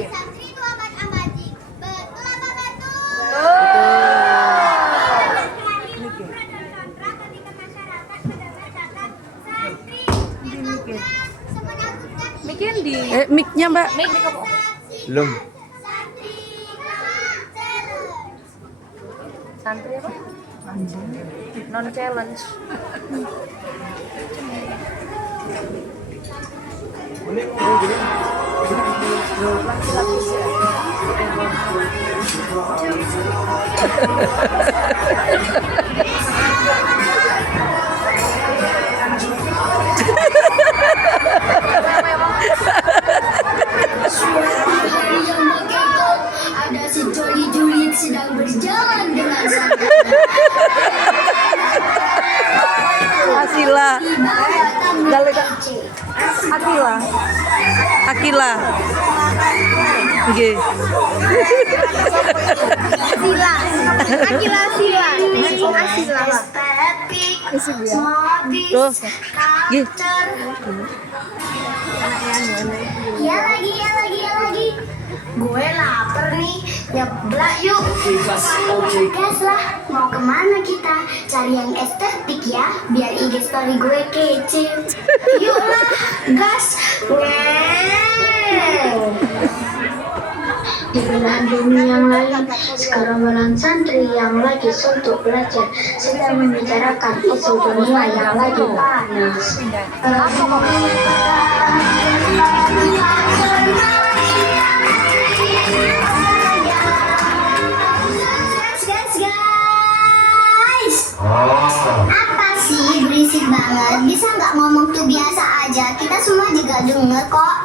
mikir. Santri itu amat amati. Betul apa betul? Mikirin di Mic-nya Mbak. mic kamu. Belum. Santri apa? Non challenge. Ada si Joli Juliet sedang berjalan dengan santai. Asila. Akila. Akila. Nggih. Sila. Akila Sila. Asila. Tuh. Nggih. Ya lagi. Gue lapar nih, nyeblak yuk. Gas lah, mau kemana kita? Cari yang estetik ya, biar IG story gue kece. Yuk lah, gas. Di belahan bumi yang lain, sekarang santri yang lagi suntuk belajar sedang membicarakan isu dunia yang lagi panas. Apa sih berisik banget? Bisa nggak ngomong tuh biasa aja? Kita semua juga denger kok.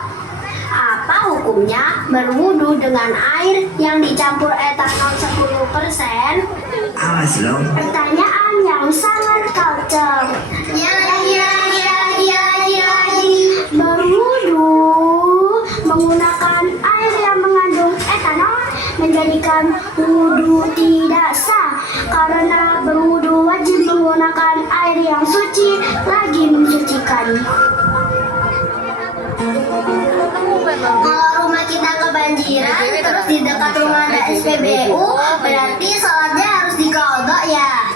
Apa hukumnya berwudu dengan air yang dicampur etanol 10%? Awas lo. Pertanyaan yang sangat culture. Ya. Berwudu menggunakan air yang mengandung etanol menjadikan wudu tidak sah karena berwudu wajib menggunakan air yang suci lagi mensucikan. Kalau rumah kita kebanjiran terus di dekat rumah ada SPBU, berarti sholatnya harus dikodok ya.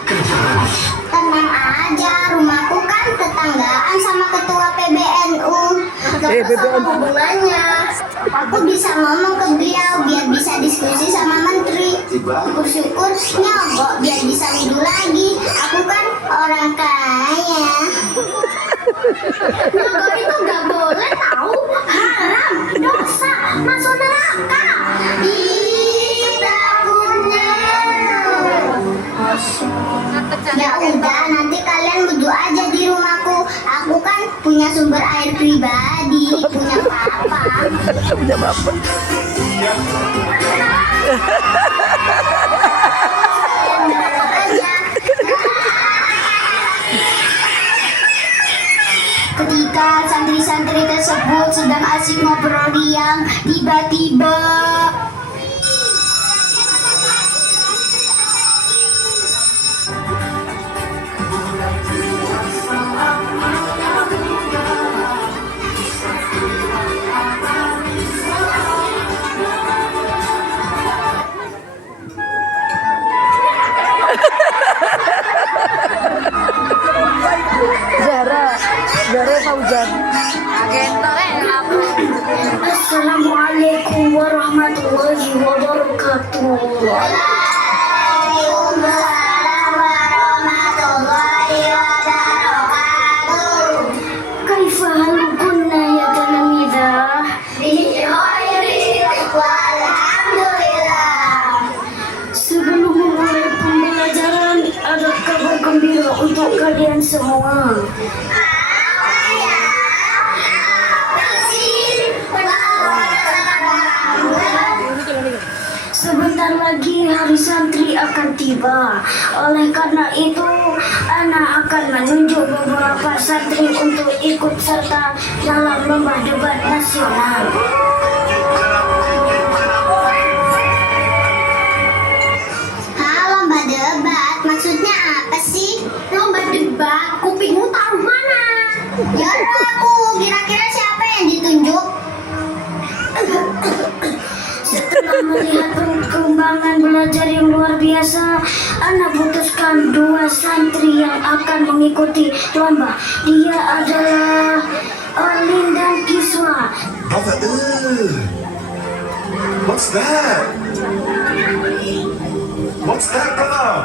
Tenang aja, rumahku kan tetanggaan sama ketua PBNU. Gak sama hubungannya. Aku bisa ngomong ke beliau biar bisa diskusi sama menteri. Syukur-syukur nyogok biar bisa wudhu lagi. Aku kan orang kaya. Nyogok itu gak boleh tahu, haram, dosa, masuk neraka. Ih, takutnya. Ya udah, nanti kalian wudhu aja di rumahku. Aku kan punya sumber air pribadi, punya papa. Punya bapak. Ketika santri-santri tersebut sedang asik ngobrol riang, tiba-tiba Zara Fauzan. Assalamualaikum warahmatullahi wabarakatuh. Waalaikumsalam warahmatullahi wabarakatuh. Kaifa halukunna ya talamidah? Bi khairi walhamdulillah. Sebelum memulai pembelajaran, ada kabar gembira untuk kalian semua. Sebentar lagi hari santri akan tiba. Oleh karena itu, Ana akan menunjuk beberapa santri untuk ikut serta dalam lomba debat nasional. Lomba debat maksudnya apa sih? Lomba debat, kupingmu taruh mana? Ya aku, kira-kira siapa yang ditunjuk? melihat perkembangan belajar yang luar biasa, Ana putuskan dua santri yang akan mengikuti lomba. Dia adalah Olin dan Kiswa. Brother, what's that? What's that, brother?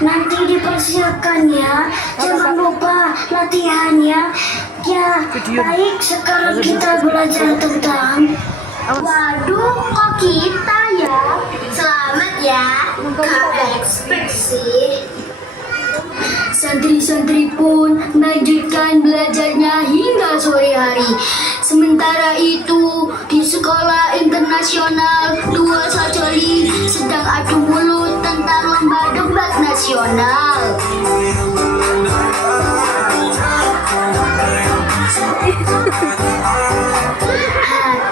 Nanti dipersiapkan ya. Jangan lupa latihannya. Ya, baik, sekarang kita belajar tentang. Waduh, kok kita ya? Selamat ya. Gak expect sih. Santri-santri pun melanjutkan belajarnya hingga sore hari. Sementara itu, di sekolah internasional Tua Sajoli sedang adu mulut tentang lomba debat nasional.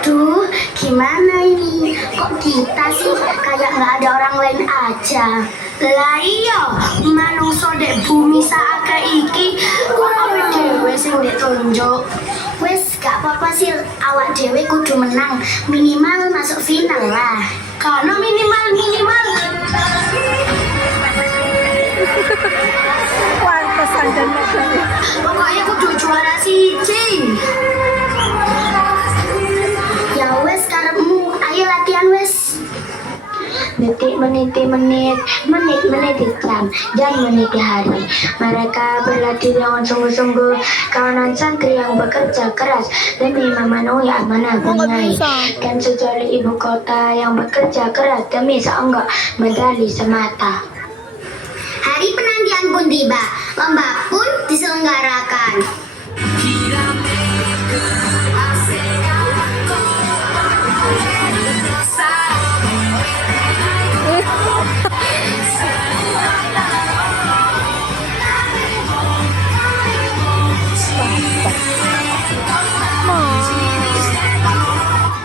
Aduh, gimana ini? Kok kita sih kayak nggak ada orang lain aja? Lah iya, manungsa dek bumi saake iki kurang dhewe sing ditunjuk. Wes gak apa-apa sih, awak dhewe kudu menang, minimal masuk final lah. Karena minimal. Pantesan dan Pokoknya kudu juara siji. Ya wes karepmu, ayo latihan wes. Menit, jam, menit hari. Mereka berlatih dengan sungguh-sungguh. Kawanan santri yang bekerja keras demi memenuhi amanah Brunei, dan sejoli ibu kota yang bekerja keras demi seenggak medali semata. Hari penantian pun tiba, lomba pun diselenggarakan.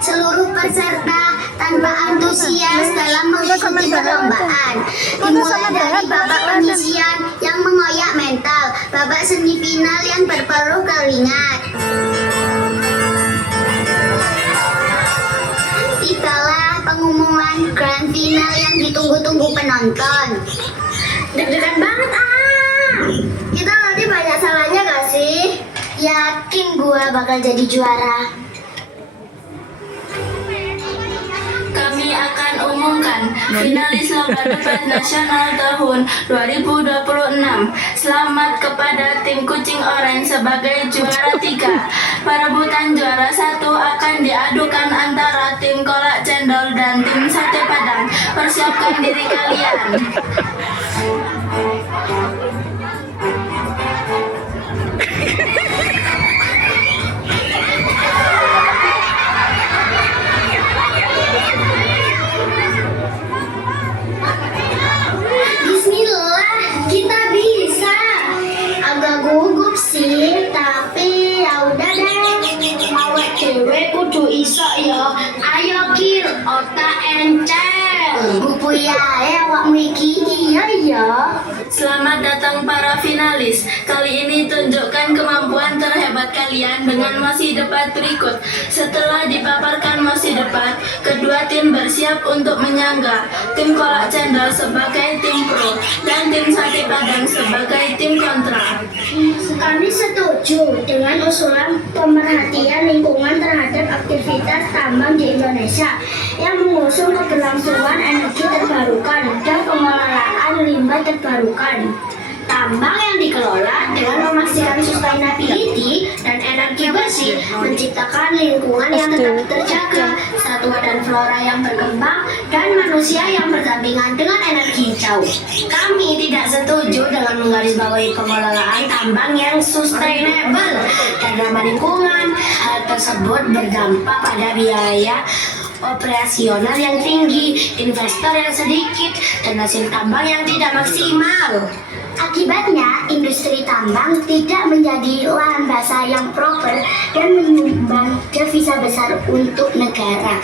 Seluruh peserta tanpa antusias dalam mengikuti perlombaan. Dimulai dari babak penyisian yang mengoyak mental, babak semifinal yang berpeluh keringat. Tibalah pengumuman grand final yang ditunggu-tunggu penonton. Deg-degan banget Kita nanti banyak salahnya gak sih? Yakin gua bakal jadi juara. Kami akan umumkan finalis lomba debat nasional tahun 2026. Selamat kepada tim Kucing Orange sebagai juara 3. Perebutan juara 1 akan diadukan antara tim Kolak Cendol dan tim Sate Padang. Persiapkan diri kalian. Bismillah, kita bisa. Agak gugup sih, tapi ya udah deh. Awak dewe kudu iso ya. Ayo kill, otak encel. Gupu ya, awakmu iki iya ya. Selamat datang para finalis. Kali ini tunjukkan kemampuan terhebat kalian dengan mosi debat berikut. Setelah dipaparkan mosi debat, kedua tim bersiap untuk menyangga. Tim Kolak Cendol sebagai tim pro dan tim Sate Padang sebagai tim kontra. Kami setuju dengan usulan pemerhatian lingkungan terhadap aktivitas tambang di Indonesia yang mengusung keberlangsungan energi terbarukan dan pengelolaan limbah terbarukan. Tambang yang dikelola dengan memastikan sustainability dan energi bersih, menciptakan lingkungan yang tetap terjaga, satwa dan flora yang berkembang, dan manusia yang berdampingan dengan energi hijau. Kami tidak setuju dengan menggarisbawahi pengelolaan tambang yang sustainable dan ramah lingkungan. Hal tersebut berdampak pada biaya operasional yang tinggi, investor yang sedikit, dan hasil tambang yang tidak maksimal. Akibatnya, industri tambang tidak menjadi lahan basah yang proper dan menyumbang devisa besar untuk negara.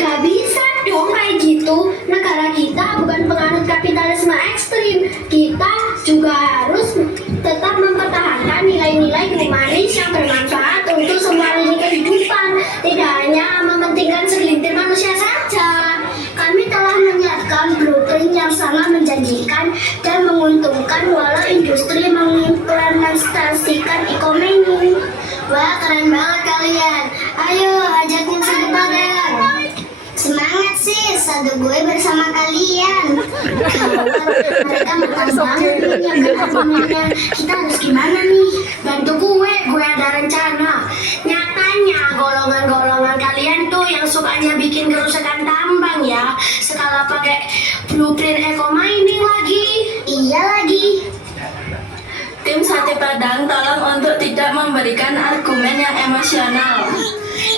Gak bisa dong kayak gitu. Negara kita bukan penganut kapitalisme ekstrim. Kita juga harus tetap mempertahankan nilai-nilai humanis yang bermanfaat untuk semua lini kehidupan. Tidak hanya mementingkan segelintir manusia bukan walau industri mengimplementasikan e-commerce. Wah, keren banget kalian. Ayo, ajak nyusul ke Padang. Semangat sih, satu gue bersama kalian. Mereka matang banget nih nyiapin argumennya. Kita harus gimana nih? Bantu gue ada rencana. Nyatanya golongan-golongan kalian tuh yang sukanya bikin kerusakan tambang ya. Sekala pakai blueprint eco mining lagi. Iya lagi. Tim Sate Padang tolong untuk tidak memberikan argumen yang emosional.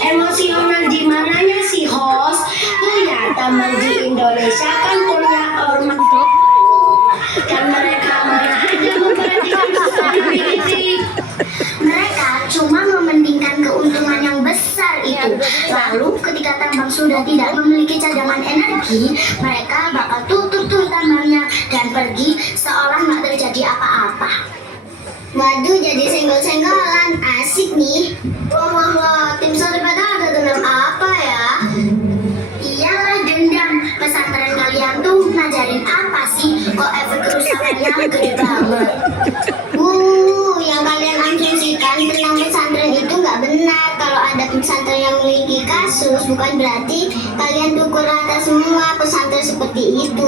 Emosional di mananya sih, host? Lihat teman di Indonesia kan punya ormas dan mereka mana aja memperhatikan sustainability. Mereka cuma mementingkan keuntungan yang besar itu. Lalu ketika tambang sudah tidak memiliki cadangan energi, mereka bakal tutup tambangnya dan pergi seolah nggak terjadi apa-apa. Waduh, jadi senggol-senggolan. Asik nih. Wah, tim Sate Padang ada dendam apa ya? Iyalah dendam. Pesantren kalian tuh ngajarin apa sih? Kok efek kerusakannya gede banget? Yang kalian asumsikan tentang pesantren itu nggak benar. Kalau ada pesantren yang memiliki kasus, bukan berarti kalian dukung rata semua pesantren seperti itu.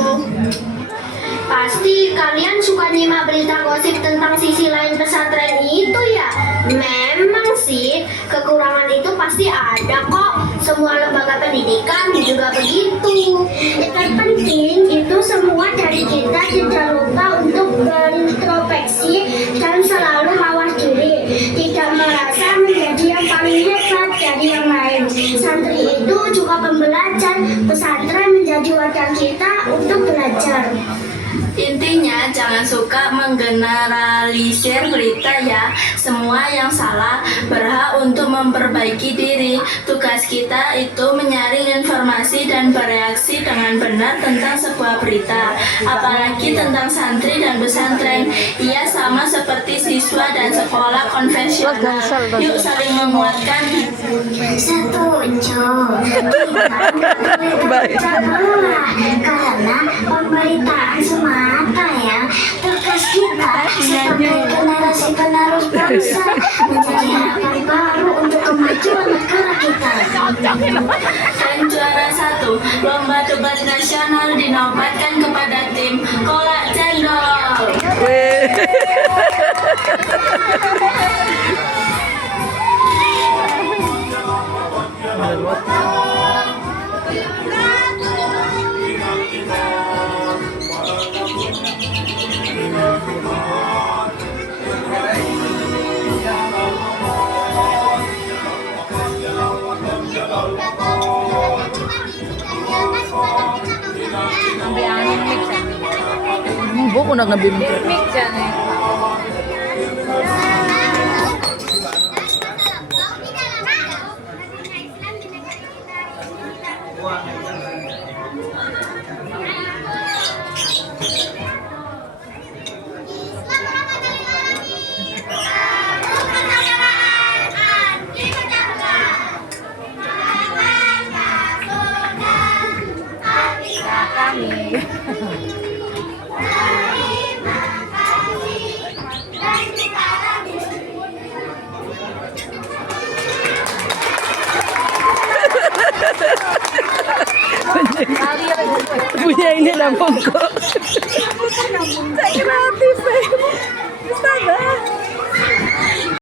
Pasti kalian suka nyimak berita gosip tentang sisi lain pesantren itu ya? Memang sih, kekurangan itu pasti ada kok. Semua lembaga pendidikan juga begitu. Yang terpenting itu semua dari kita tidak lupa untuk berintrospeksi dan selalu mawas diri. Tidak merasa menjadi yang paling hebat dari yang lain. Santri itu juga pembelajar. Pesantren menjadi wadah kita untuk belajar. Intinya jangan suka menggeneralisir berita ya. Semua yang salah berhak untuk memperbaiki diri. Tugas kita itu menyaring informasi dan bereaksi dengan benar tentang sebuah berita. Apalagi tentang santri dan pesantren. Ia sama seperti siswa dan sekolah konvensional. Yuk saling menguatkan. Setuju. Karena pemberitaan semata ya. Tugas kita sebagai generasi penerus bangsa menjadi harapan baru untuk kemajuan negara kita. Dan juara 1 lomba debat nasional dinobatkan kepada tim Kolak Cendol. Sampai angin mix ya. Buk udah ngebim. Mix ya nih. Punya ini namun kok. Kreatif.